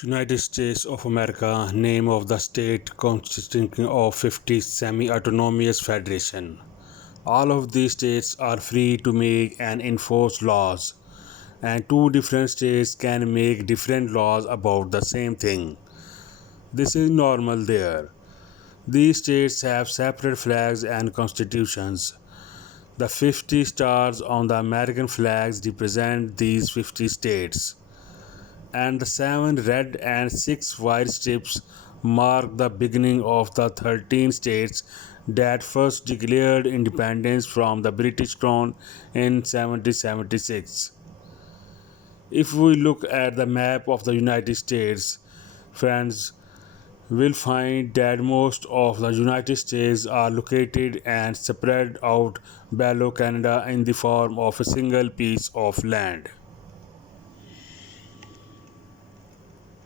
United States of America, name of the state consisting of 50 semi-autonomous federation. All of these states are free to make and enforce laws, and two different states can make different laws about the same thing. This is normal there. These states have separate flags and constitutions. The 50 stars on the American flags represent these 50 states, and the 7 red and 6 white strips mark the beginning of the 13 states that first declared independence from the British Crown in 1776. If we look at the map of the United States, friends, we'll find that most of the United States are located and spread out below Canada in the form of a single piece of land.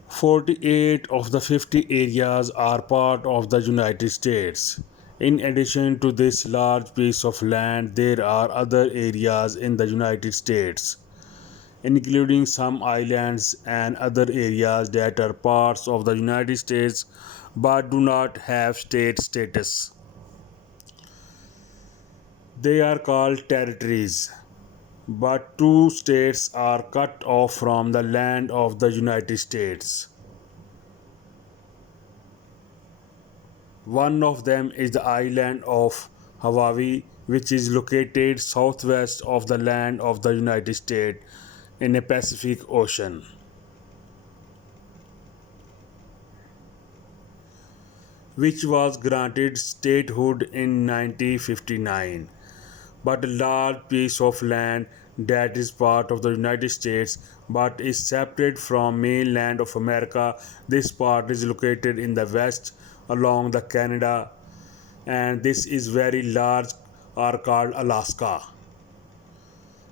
48 of the 50 areas are part of the United States. In addition to this large piece of land, there are other areas in the United States, including some islands and other areas that are parts of the United States but do not have state status. They are called territories, but two states are cut off from the land of the United States. One of them is the island of Hawaii, which is located southwest of the land of the United States in the Pacific Ocean. Which was granted statehood in 1959, but a large piece of land that is part of the United States but is separate from mainland of America. This part is located in the west along the Canada, and this is very large, are called Alaska.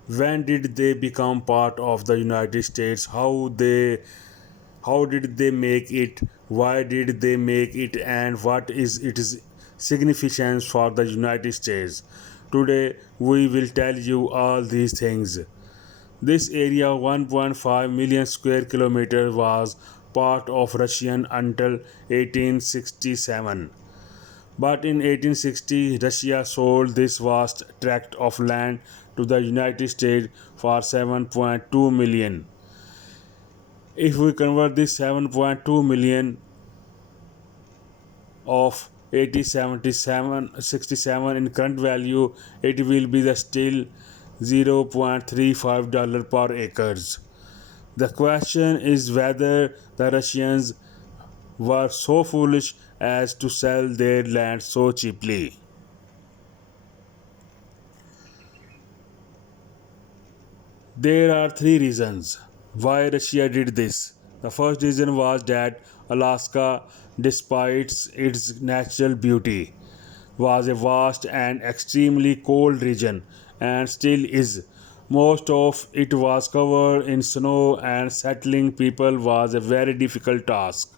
When did they become part of the United States? How did they make it? Why did they make it? And what is its significance for the United States? Today we will tell you all these things. This area, 1.5 million square kilometers, was part of Russian until 1867. But in 1860, Russia sold this vast tract of land to the United States for 7.2 million. If we convert this 7.2 million of 1867 in current value, it will be the still $0.35 per acres. The question is whether the Russians were so foolish as to sell their land so cheaply. There are three reasons why Russia did this. The first reason was that Alaska, despite its natural beauty, was a vast and extremely cold region and still is. Most of it was covered in snow, and settling people was a very difficult task.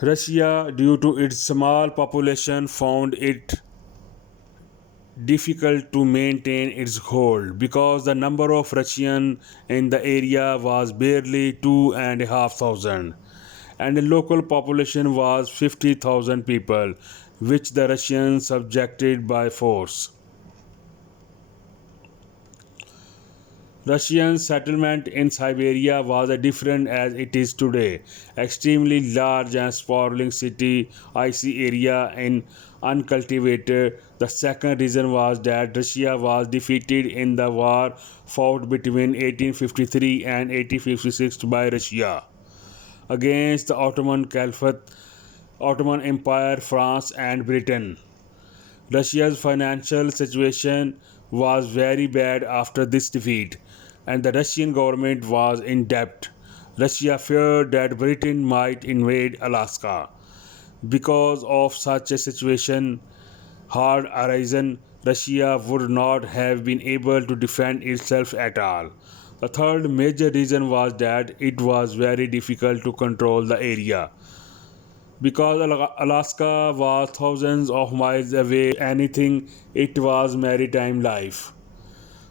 Russia, due to its small population, found it difficult to maintain its hold because the number of Russians in the area was barely 2,500 and the local population was 50,000 people, which the Russians subjected by force. Russian settlement in Siberia was as different as it is today. Extremely large and sprawling city, icy area in uncultivated. The second reason was that Russia was defeated in the war fought between 1853 and 1856 by Russia against the Ottoman Caliphate, Ottoman Empire, France and Britain. Russia's financial situation was very bad after this defeat, and the Russian government was in debt. Russia feared that Britain might invade Alaska. Because of such a situation had arisen, Russia would not have been able to defend itself at all. The third major reason was that it was very difficult to control the area. Because Alaska was thousands of miles away, anything, it was maritime life.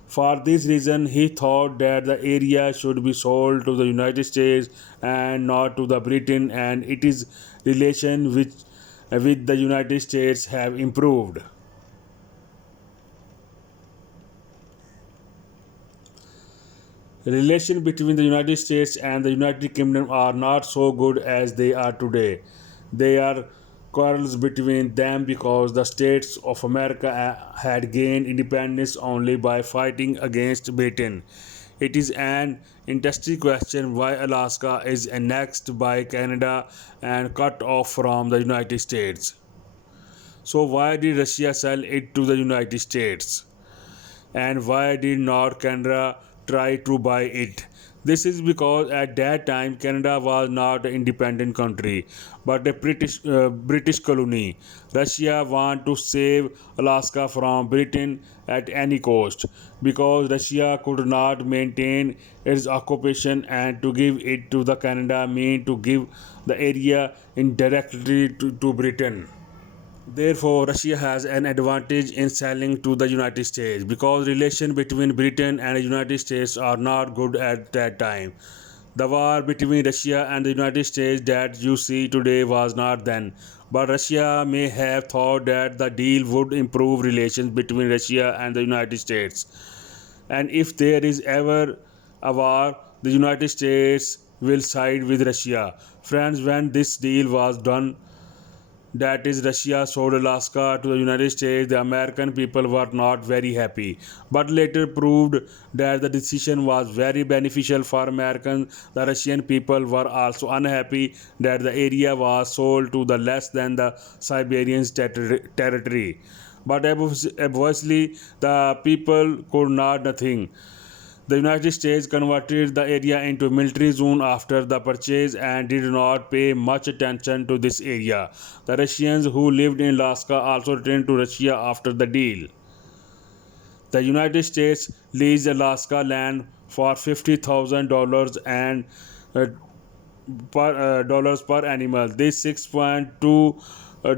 For this reason, he thought that the area should be sold to the United States and not to the Britain, and it is relation with the United States have improved. Relations between the United States and the United Kingdom are not so good as they are today. They are quarrels between them because the states of America had gained independence only by fighting against Britain. It is an interesting question why Alaska is annexed by Canada and cut off from the United States. So why did Russia sell it to the United States? And why did not Canada try to buy it? This is because at that time Canada was not an independent country but a British colony. Russia wanted to save Alaska from Britain at any cost because Russia could not maintain its occupation, and to give it to the Canada meant to give the area indirectly to Britain. Therefore, Russia has an advantage in selling to the United States because relations between Britain and the United States are not good at that time. The war between Russia and the United States that you see today was not then, but Russia may have thought that the deal would improve relations between Russia and the United States. And if there is ever a war, the United States will side with Russia. Friends, when this deal was done, that is Russia sold Alaska to the United States, the American people were not very happy, but later proved that the decision was very beneficial for Americans. The Russian people were also unhappy that the area was sold to the less than the Siberian territory. But obviously the people could not nothing. The United States converted the area into a military zone after the purchase and did not pay much attention to this area. The Russians who lived in Alaska also returned to Russia after the deal. The United States leased Alaska land for $50,000 and uh, dollars per animal. These 6.2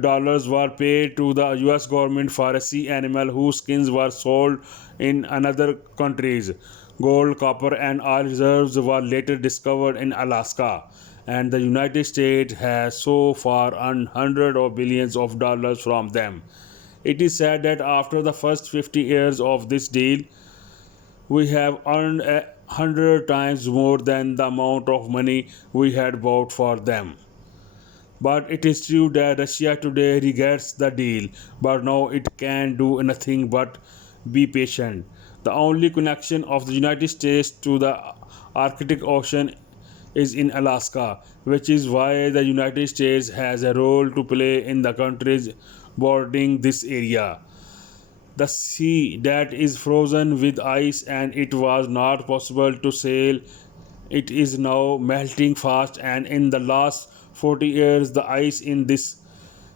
dollars were paid to the US government for a sea animal whose skins were sold in another countries. Gold, copper, and oil reserves were later discovered in Alaska, and the United States has so far earned hundreds of billions of dollars from them. It is said that after the first 50 years of this deal, we have earned 100 times more than the amount of money we had bought for them. But it is true that Russia today regrets the deal, but now it can do nothing but be patient. The only connection of the United States to the Arctic Ocean is in Alaska, which is why the United States has a role to play in the countries bordering this area. The sea that is frozen with ice and it was not possible to sail, it is now melting fast, and in the last 40 years the ice in this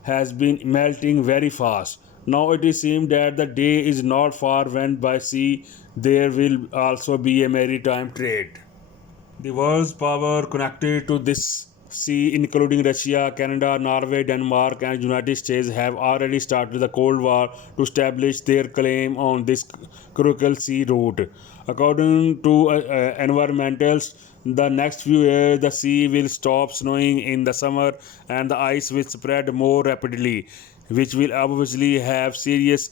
has been melting very fast. Now it is seemed that the day is not far when by sea there will also be a maritime trade. The world's power connected to this sea, including Russia, Canada, Norway, Denmark, and United States, have already started the Cold War to establish their claim on this crucial sea route. According to environmentalists, the next few years the sea will stop snowing in the summer and the ice will spread more rapidly, which will obviously have serious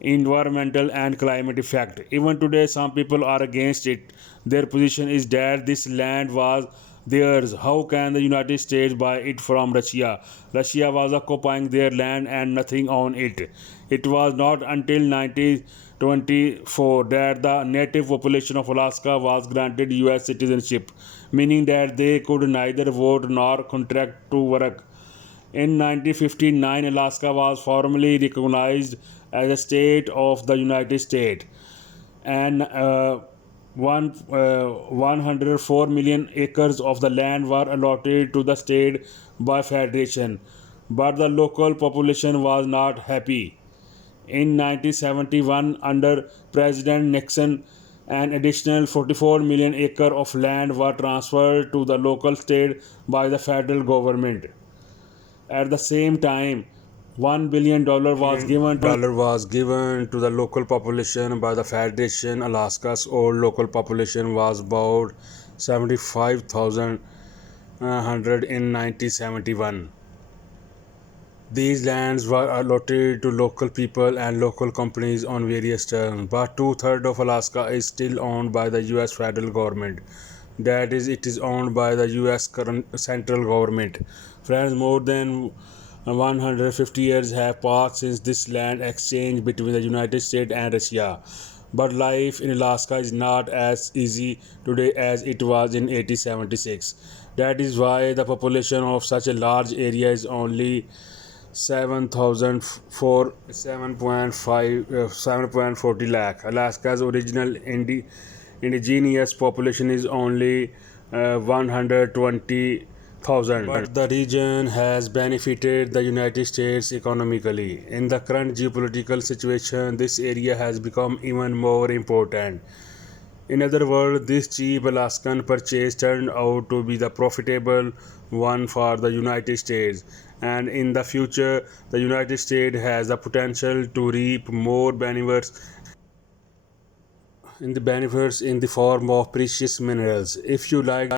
environmental and climate effect. Even today, some people are against it. Their position is that this land was theirs. How can the United States buy it from Russia? Russia was occupying their land and nothing on it. It was not until 1924 that the native population of Alaska was granted US citizenship, meaning that they could neither vote nor contract to work. In 1959, Alaska was formally recognized as a state of the United States, and 104 million acres of the land were allotted to the state by federation. But the local population was not happy. In 1971, under President Nixon, an additional 44 million acres of land were transferred to the local state by the federal government. At the same time, $1 billion was given to the local population by the Federation. Alaska's old local population was about 75,000 in 1971. These lands were allotted to local people and local companies on various terms, but two-thirds of Alaska is still owned by the US federal government. That is, it is owned by the US central government. Friends, more than 150 years have passed since this land exchange between the United States and Russia. But life in Alaska is not as easy today as it was in 1876. That is why the population of such a large area is only 7.40 lakh. Alaska's original indigenous population is only 120,000. But the region has benefited the United States economically. In the current geopolitical situation, this area has become even more important. In other words, this cheap Alaskan purchase turned out to be the profitable one for the United States. And in the future, the United States has the potential to reap more benefits in the form of precious minerals. If you like